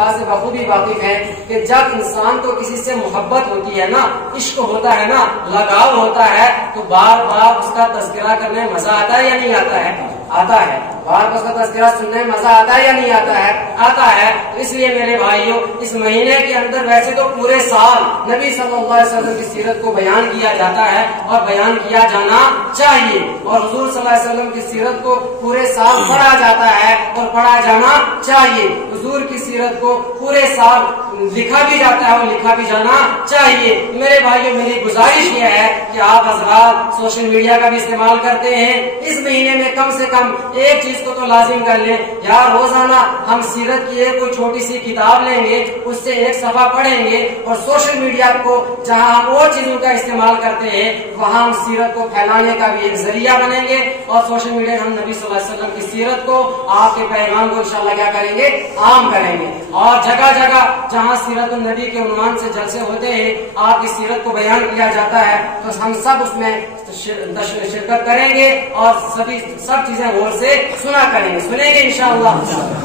بات سے بخوبی واقف ہیں کہ جب انسان کو کسی سے محبت ہوتی ہے نا، عشق ہوتا ہے نا، لگاؤ ہوتا ہے، تو بار بار اس کا تذکرہ کرنے میں مزہ آتا ہے یا نہیں آتا ہے؟ آتا ہے۔ بار بار اس کا تذکرہ سننے میں مزہ آتا ہے یا نہیں آتا ہے؟ آتا ہے۔ تو اس لیے میرے بھائیوں، اس مہینے کے اندر ویسے تو پورے سال نبی صلی اللہ علیہ وسلم کی سیرت کو بیان کیا جاتا ہے اور بیان کیا جانا چاہیے، اور حضور صلی اللہ علیہ وسلم کی سیرت کو پورے سال پڑھا جاتا ہے اور پڑھا جانا چاہیے۔ حضور کی سیرت کو پورے سال لکھا بھی جاتا ہے اور لکھا بھی جانا چاہیے۔ میرے بھائیوں، میری گزارش یہ ہے کہ آپ حضرات سوشل میڈیا کا بھی استعمال کرتے ہیں، اس مہینے میں کم سے کم ایک چیز کو تو لازم کر لیں، یا روزانہ ہم سیرت کی ایک کوئی چھوٹی سی کتاب لیں گے، اس سے ایک صفحہ پڑھیں گے، اور سوشل میڈیا کو جہاں ہم اور چیزوں کا استعمال کرتے ہیں وہاں ہم سیرت کو پھیلانے کا بھی ایک ذریعہ بنیں گے، اور سوشل میڈیا ہم نبی صلی اللہ علیہ وسلم کی سیرت کو، آپ کے پیغام کو انشاءاللہ کیا کریں گے؟ عام کریں گے، اور جگہ جگہ جہاں سیرت النبی کے عنوان سے جلسے ہوتے ہیں، آپ کی سیرت کو بیان کیا جاتا ہے، تو ہم سب اس میں شرکت کریں گے اور سب چیزیں غور سے سنا کریں گے، سنیں گے انشاءاللہ۔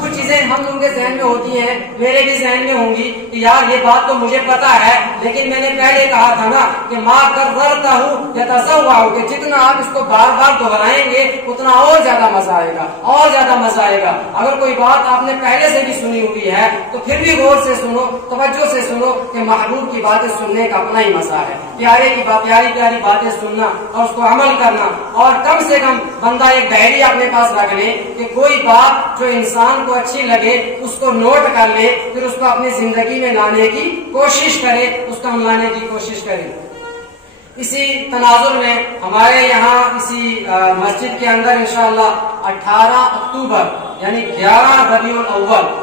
کچھ چیزیں ہم لوگوں کے ذہن میں ہوتی ہیں، میرے بھی ذہن میں ہوں گی کہ یار یہ بات تو مجھے پتا ہے، لیکن میں نے پہلے کہا تھا نا کہ ما کررتہ یتزوع، کہ جتنا آپ اس کو بار بار دہرائیں گے اتنا اور زیادہ مزہ آئے گا، اور زیادہ مزہ آئے گا۔ اگر کوئی بات آپ نے پہلے سے بھی سنی ہوئی ہے تو پھر بھی غور سے سنو، توجہ سے سنو، کہ محبوب کی باتیں سننے کا اپنا ہی مزہ ہے، پیارے کی پیاری پیاری باتیں سننا اور اس کو عمل کرنا، اور کم سے کم بندہ ایک ڈائری اپنے پاس رکھ لے کہ کوئی بات جو انسان کو اچھی لگے اس کو نوٹ کر لے، پھر اس کو اپنی زندگی میں لانے کی کوشش کرے، اس کو ہم لانے کی کوشش کریں۔ اسی تناظر میں ہمارے یہاں اسی مسجد کے اندر انشاءاللہ 18 اکتوبر یعنی 11 ربیع الاول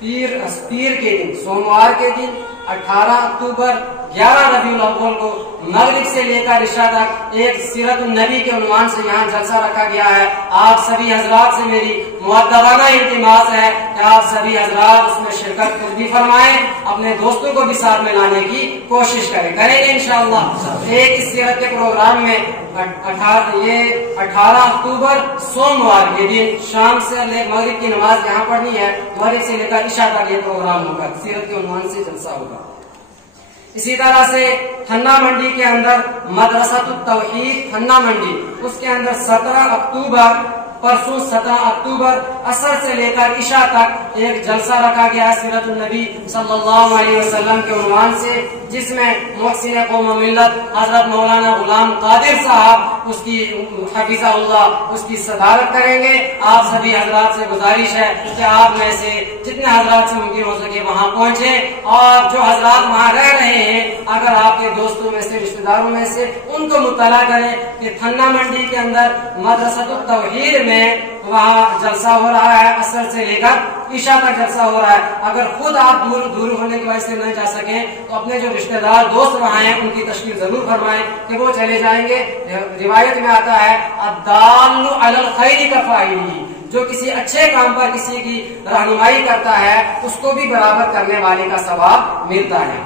پیر کے دن، سوموار کے دن 18 اکتوبر 11 ربیع الاول کو مغرب سے لے کر عشاء تک ایک سیرت النبی کے عنوان سے یہاں جلسہ رکھا گیا ہے۔ آپ سبھی حضرات سے میری مؤدبانہ التماس ہے کہ آپ سبھی حضرات اس میں شرکت بھی فرمائیں، اپنے دوستوں کو بھی ساتھ میں لانے کی کوشش کریں گے انشاءاللہ۔ ایک اس سیرت کے پروگرام میں 18 اکتوبر سوموار کے دن شام سے مغرب کی نماز یہاں پڑھنی ہے، مغرب سے لے کر عشاء تک یہ پروگرام ہوگا، سیرت کے عنوان سے جلسہ ہوگا۔ اسی طرح سے تھنا منڈی کے اندر مدرسۃ التوحید تھنا منڈی، اس کے اندر 17 اکتوبر پرسوں 17 اکتوبر عصر سے لے کر عشاء تک ایک جلسہ رکھا گیا ہے سیرت النبی صلی اللہ علیہ وسلم کے عنوان سے، جس میں محسن قوم و ملت حضرت مولانا غلام قادر صاحب اس کی حفظہ اللہ اس کی صدارت کریں گے۔ آپ سبھی حضرات سے گزارش ہے کہ آپ میں سے جتنے حضرات سے ممکن ہو سکے وہاں پہنچیں، اور جو حضرات وہاں رہ رہے ہیں اگر آپ کے دوستوں میں سے رشتہ داروں میں سے ان کو مطلع کریں کہ تھنا منڈی کے اندر مدرسۃ التوحید میں وہاں جلسہ ہو رہا ہے، عصر سے لے کر عشاء تک جلسہ ہو رہا ہے۔ اگر خود آپ دور ہونے کی وجہ سے نہ جا سکیں تو اپنے جو رشتہ دار دوست وہاں ہیں ان کی تشکیل ضرور فرمائیں کہ وہ چلے جائیں گے۔ روایت میں آتا ہے الدال علی الخیر کفاعلہ، جو کسی اچھے کام پر کسی کی رہنمائی کرتا ہے اس کو بھی برابر کرنے والے کا ثواب ملتا ہے۔